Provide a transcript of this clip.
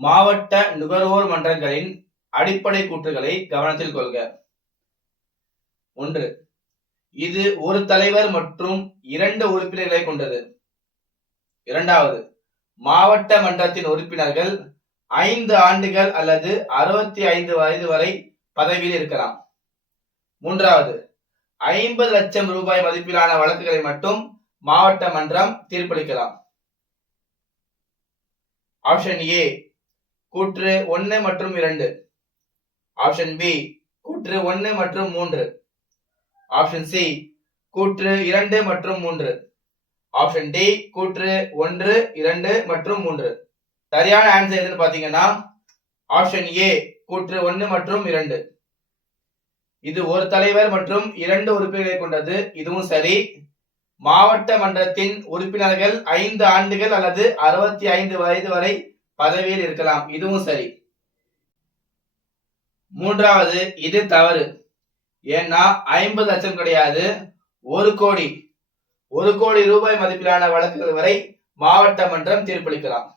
மாவட்ட நுகர்வோர் மன்றங்களின் அடிப்படை கூற்றுகளை கவனத்தில் கொள்க. 1. இது ஒரு தலைவர் மற்றும் 2 உறுப்பினர்களை கொண்டது. 2. மாவட்ட மன்றத்தின் உறுப்பினர்கள் 5 ஆண்டுகள் அல்லது 65 வயது வரை பதவியில் இருக்கலாம். 3. 50 லட்சம் ரூபாய் மதிப்பிலான வழக்குகளை மட்டும் மாவட்ட மன்றம் தீர்ப்பளிக்கலாம். ஆப்ஷன் ஏ கூற்று 1 மற்றும் 2. ஆப்ஷன் பி கூற்று 1 மற்றும் 3. ஆப்ஷன் சி கூற்று 2 மற்றும் 3. ஆப்ஷன் டி கூற்று 1, 2 மற்றும் 3. சரியான ஆன்சர் எதுன்னு பாத்தீங்கன்னா ஆப்ஷன் ஏ கூற்று 1 மற்றும் 2. இது ஒரு தலைவர் மற்றும் 2 உறுப்பினர்களை கொண்டது. இதுவும் சரி. மாவட்ட மன்றத்தின் உறுப்பினர்கள் 5 ஆண்டுகள் அல்லது 65 வயது வரை பதவியில் இருக்கலாம். இதுவும் சரி. 3வது இது தவறு. ஏன்னா 50 லட்சம் கிடையாது, 1 கோடி ரூபாய் மதிப்பிலான வழக்குகள் வரை மாவட்ட மன்றம் தீர்ப்பளிக்கலாம்.